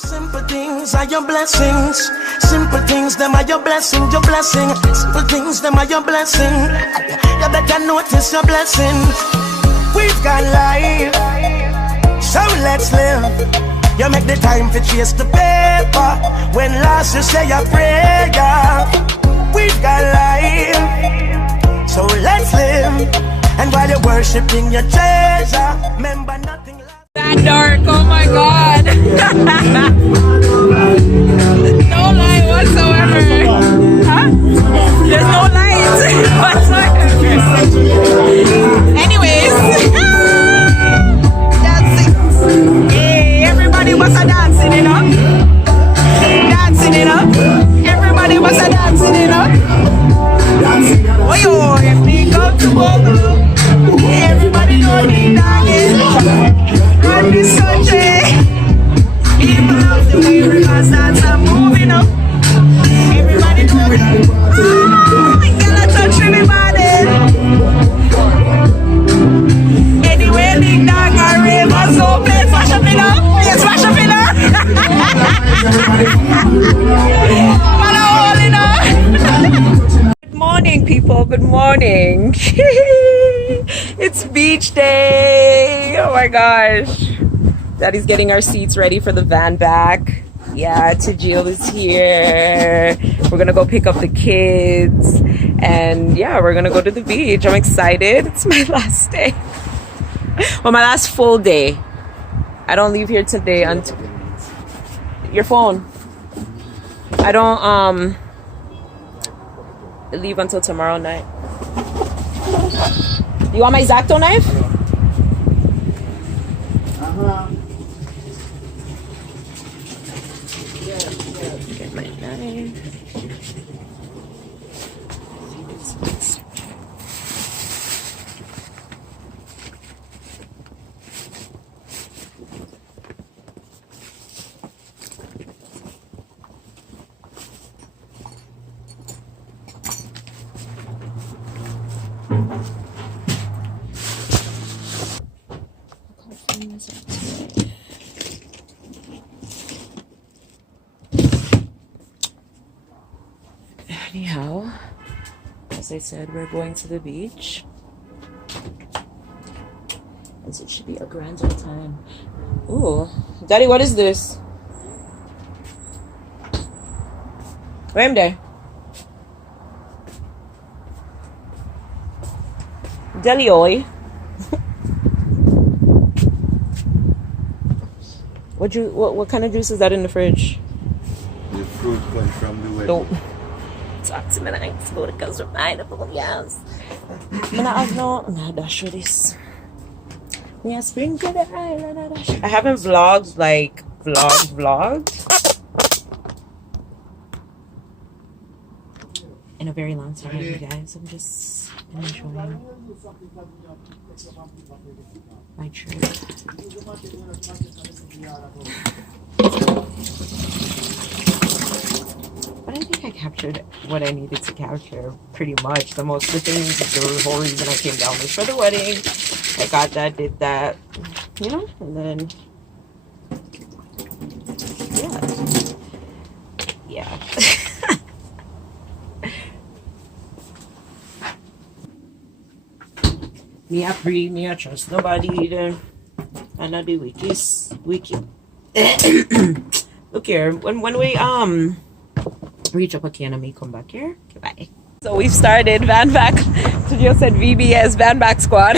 Simple things are your blessings. Simple things, them are your blessing, your blessing. Simple things, them are your blessing. You better notice your blessings. We've got life, so let's live. You make the time to chase the paper. When last you say your prayer. We've got life, so let's live. And while you're worshiping your treasure, remember nothing lasts. That dark, oh my god. No light whatsoever. Huh? There's no light whatsoever. Anyways. Dancing. Hey, everybody was a dancing, you know? Dancing, you know? Everybody was a dancing, you know? Oh, yo, if we go to Bogolo, everybody know the dancing. God is such a people love the way rivers dance and moving up. Everybody know that. Oh, I cannot touch everybody. Anyway, big dog and ravers go play smash up in up. Yes, smash up in up. Good morning, people. Good morning. It's beach day. Oh my gosh. Daddy's getting our seats ready for the van back. Yeah, Tajil is here. We're gonna go pick up the kids. And yeah, we're gonna go to the beach. I'm excited. It's my last day. Well, my last full day. I don't leave here today until your phone. I don't leave until tomorrow night. You want my X-Acto knife? Get my knife. Anyhow, as I said, we're going to the beach. And so it should be a grand old time. Ooh, Daddy, what is this? Where am I? Deli oil. What kind of juice is that in the fridge? The fruit comes from the wedding. Don't talk to me like it's going to go from pineapple, yes. Nah, dash with this. We are spring to the island. I haven't vlogged like vlogged in a very long time, you guys. I'm just enjoying my trip. But I think I captured what I needed to capture pretty much. The things, the whole reason I came down was for the wedding. I got that, did that, you know, and then yeah. Me I pray, me I trust nobody either. And I do wicked. Look here, when we reach up again and me come back here. Okay, bye. So we've started van back. Studio said VBS van back squad.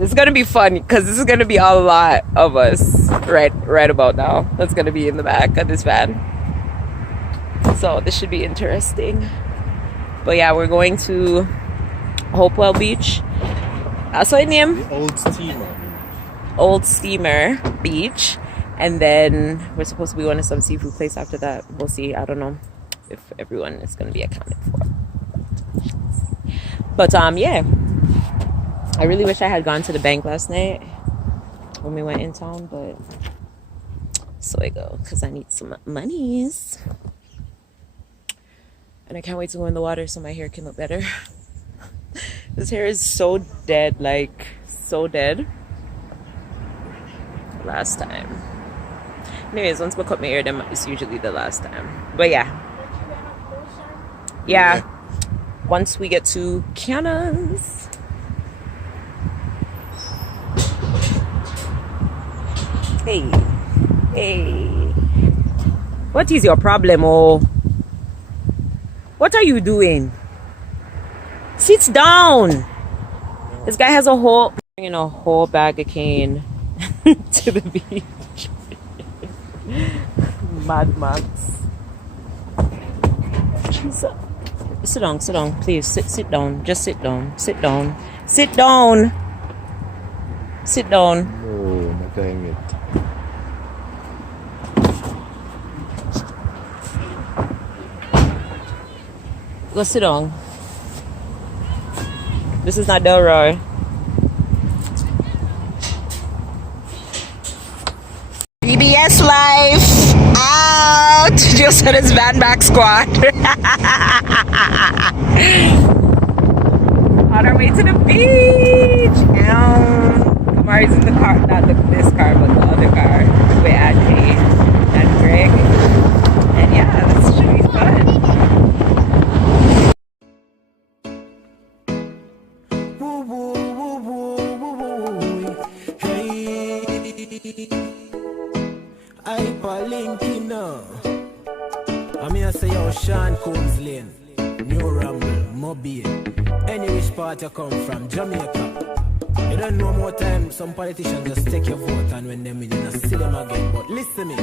It's gonna be fun because this is gonna be a lot of us right about now. That's gonna be in the back of this van. So this should be interesting. But yeah, we're going to Hopewell Beach. That's what I name? Old Steamer Beach. And then we're supposed to be going to some seafood place after that. We'll see. I don't know if everyone is going to be accounted for. But yeah. I really wish I had gone to the bank last night when we went in town. But so I go because I need some monies. And I can't wait to go in the water so my hair can look better. This hair is so dead, like so dead. last time. Anyways, once we cut my hair, then it's usually the last time. But yeah. Once we get to Cannons. Hey. What is your problem? Oh, what are you doing? Sit down. This guy has a whole bag of cane to the beach. Mad Max. Jesus. Sit down, please. Sit down. Just sit down. No, not time yet. Go sit down. This is not Delroy. BBS life out. Just for this van back squad. On our way to the beach. Kamari's in the car, not this car, but the other car with Angie and Greg. And yeah, this should be fun. I'm here say yo Sean Combs Lane, New Rumble, Mobile. Any which part you come from, Jamaica. You don't know more time, some politicians just take your vote and when them in you see them again. But listen me.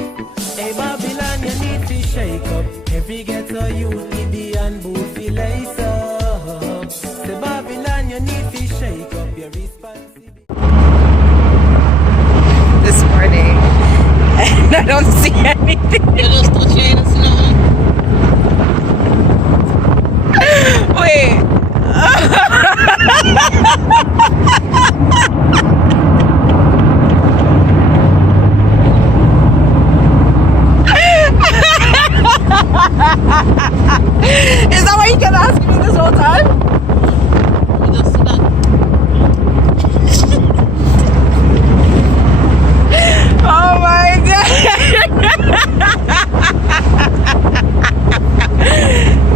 Hey Babylon, you need to shake up. Every ghetto youth, Libby and Booth feel lace up. Say Babylon, you need to shake up your responsibility. This morning. And I don't see anything. You just touch your head, wait. Is that why you kept asking me this whole time? Just that. Oh my god.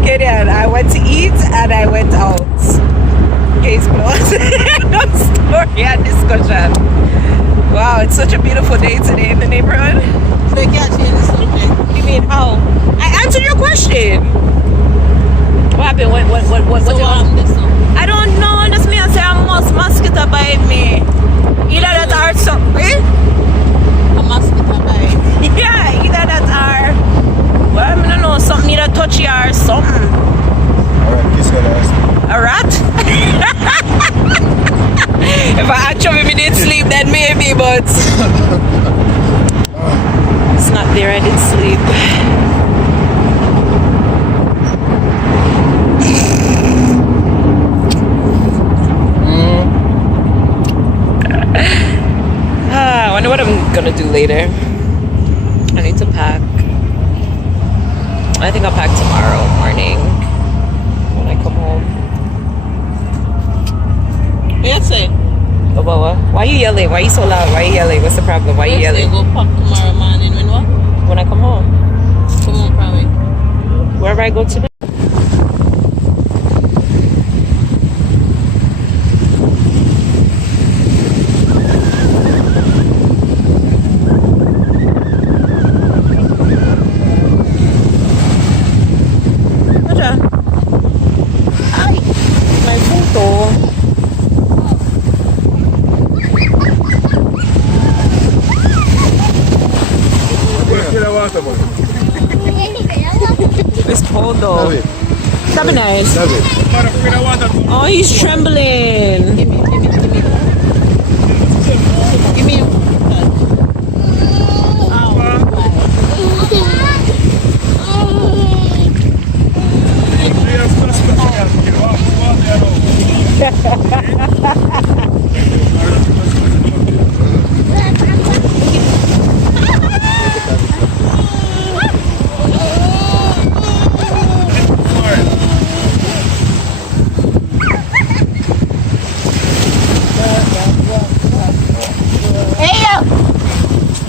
Gideon, I went to eat and I went out. Case closed. No story and discussion. Wow, it's such a beautiful day today in the neighborhood. So you can't change the subject. What do you mean, how? I answered your question. What happened? What so I don't know. Just me, I say I must mosquito bite me. Either that or something. A mosquito bite? Yeah, either that or, well, I don't know, something either touchy or something. Alright, kiss your last. A rat? If I actually didn't sleep, then maybe, but it's not there. I didn't sleep. I wonder what I'm gonna do later. I need to pack. I think I'll pack tomorrow morning when I come home. Yes, it. Oh, why are you yelling? Why are you so loud? Why are you yelling? What's the problem? Why are you yelling? Go pack tomorrow morning when what? When I come home. Come home probably. Wherever I go today. My photo. It's cold though. That'd be nice. Oh, he's trembling. Give me. Give me.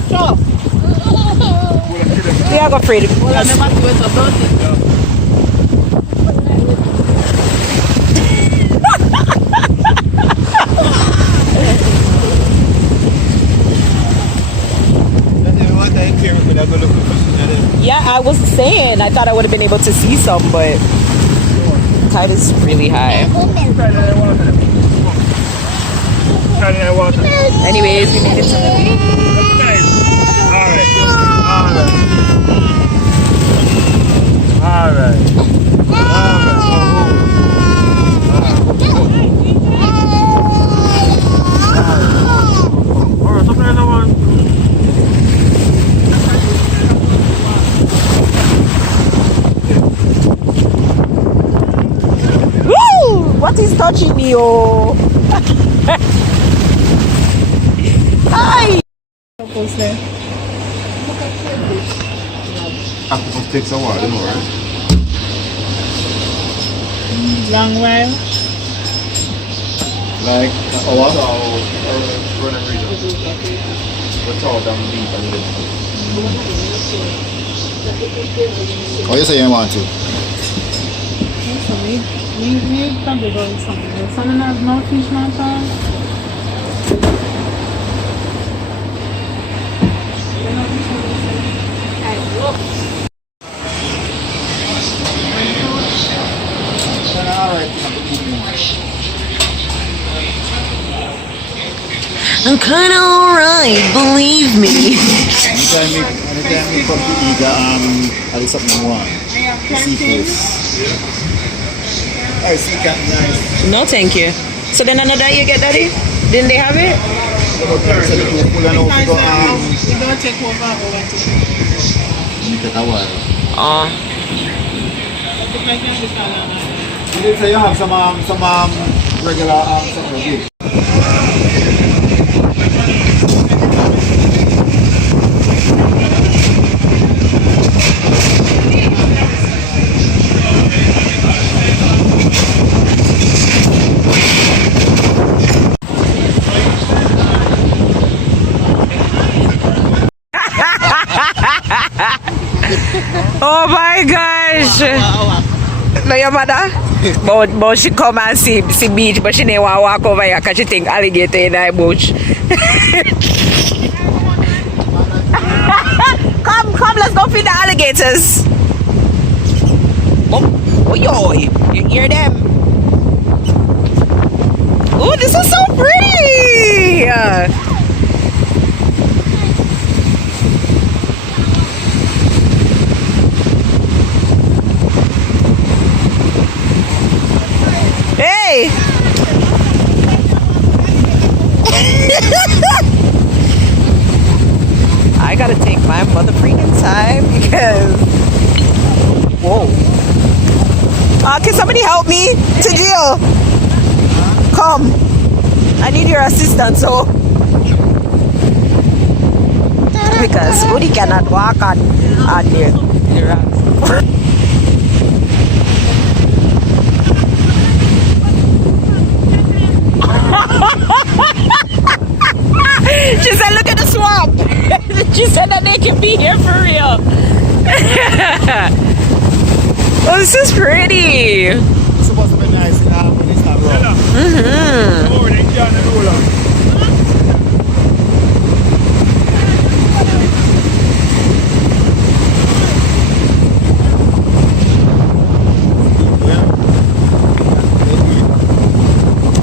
Sure. We are afraid. Well, I never do it about it. Yeah, I was saying I thought I would have been able to see some, but the tide is really high. Anyways, we made it to the beach. Woo! What is touching me? Oh. Hi. Octopus takes a while, you know, right? Long while. Like an hour. Running region. We're tall down deep and then. Oh, you say you want to? So we probably go with something else. Someone has no fish now, I'm kinda alright, believe me. Anytime we come to Iga, I do something more. Seafood. I see cat nice. No, thank you. So then another you get, Daddy? Didn't they have it? We don't take over Take a while. You did say you have some regular something good. Oh my gosh! No, your mother? But she come and see beach, but she didn't want to walk over here because she think alligator in the bush. Come, let's go feed the alligators. Oh, yo, you hear them? Oh, this is so pretty! Hey! I gotta take my mother freaking time because whoa. Can somebody help me to deal? Come. I need your assistance, so because Udi cannot walk on the rocks. She said, look at the swamp. She said that they can be here for real. Oh, this is pretty. It's supposed to be nice when it's not wrong.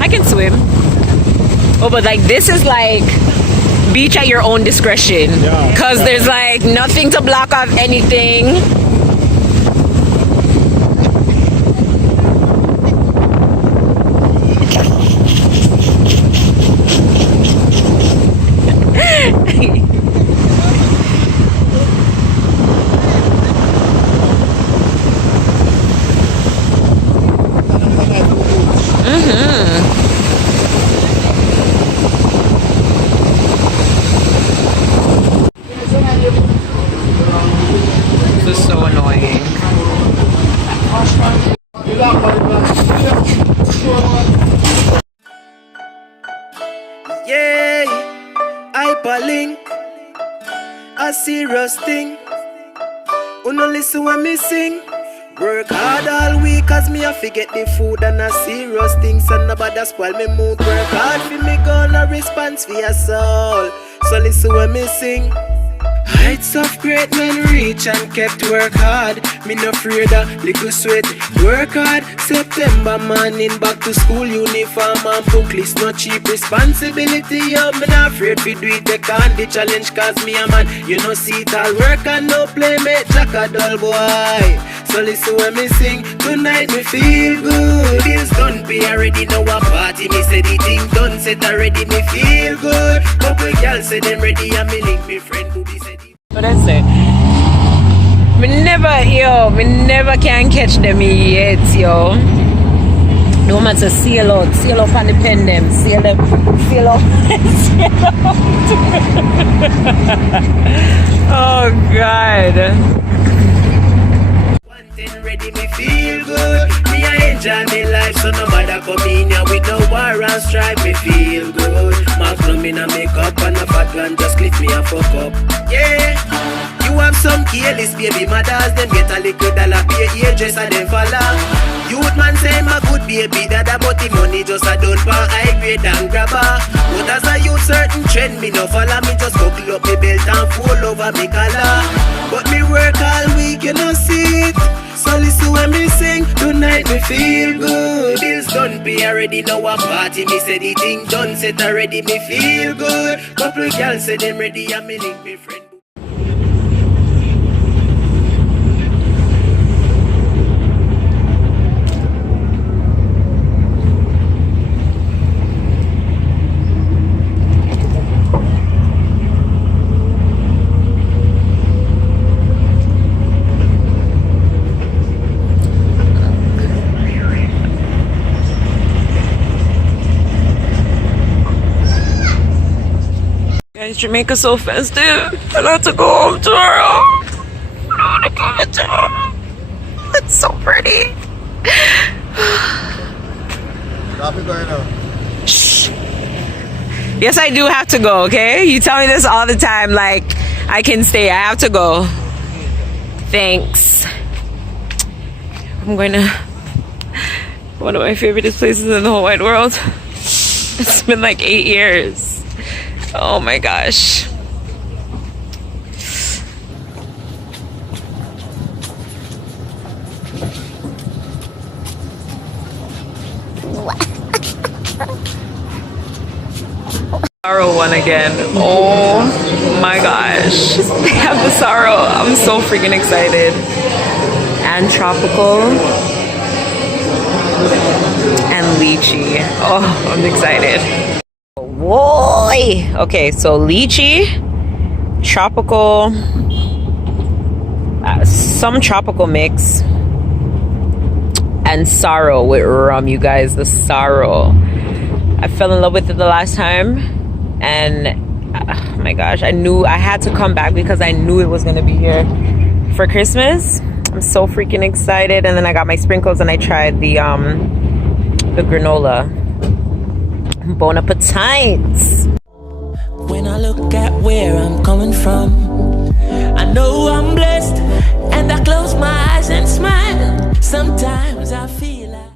I can swim. Oh, but like this is like beach at your own discretion. Because there's like nothing to block off anything. This is so annoying. Yeah, hyperlink. a serious thing. Uno listen when me sing. Work hard all week cause me a forget the food and a serious thing. So nobody spoil me mood. Work hard for me goal, no response for your soul. So listen when me sing. Heights of great men reach and kept work hard. Me no afraid of little sweat. Work hard. September morning back to school uniform and book list no cheap responsibility. Yo, me not afraid to do it. They can't the challenge cause me a man. You know see it all work and no play make Jack a dull boy. So listen when me sing. Tonight me feel good. Bills done pay already know a party. Me say the thing done set already. Me feel good. Couple girls say them ready and me link me friend who be said. What I say? Me never can catch them yet, yo. No matter sail out on the pen them, sail out. Oh God. Ready, me feel good. Me I enjoy me life, so no matter come in here with no war and strife. Me feel good. Magnum in a makeup and a fat gun just clip me and fuck up. Yeah. You have some careless baby mothers, them get a little dollar pay hairdresser and them follow. Youth man say I'm a good baby dada, but the money just a done for high grade and grabber. But as a youth certain trend me no follow, me just buckle up me belt and fall over me collar. But me work all week, you know see it. So listen when me sing, tonight me feel good. Bills done pay already, now a party. Me say the thing done set already, me feel good. Couple girls say them ready and me link me friend. Guys, Jamaica's so festive. I have to go home tomorrow. I want to go to tomorrow. It's so pretty. Shh. Yes, I do have to go, okay? You tell me this all the time, like I can stay. I have to go. Thanks. I'm going to one of my favorite places in the whole wide world. It's been like 8 years. Oh my gosh. Sorrow one again. Oh my gosh. They have the sorrow. I'm so freaking excited. And tropical. And lychee. Oh, I'm excited. Whoa! Okay, so lychee, tropical, some tropical mix, and sorrow with rum. You guys, the sorrow. I fell in love with it the last time, and oh my gosh, I knew I had to come back because I knew it was gonna be here for Christmas. I'm so freaking excited. And then I got my sprinkles and I tried the granola. Bon appetite. When I look at where I'm coming from, I know I'm blessed, and I close my eyes and smile. Sometimes I feel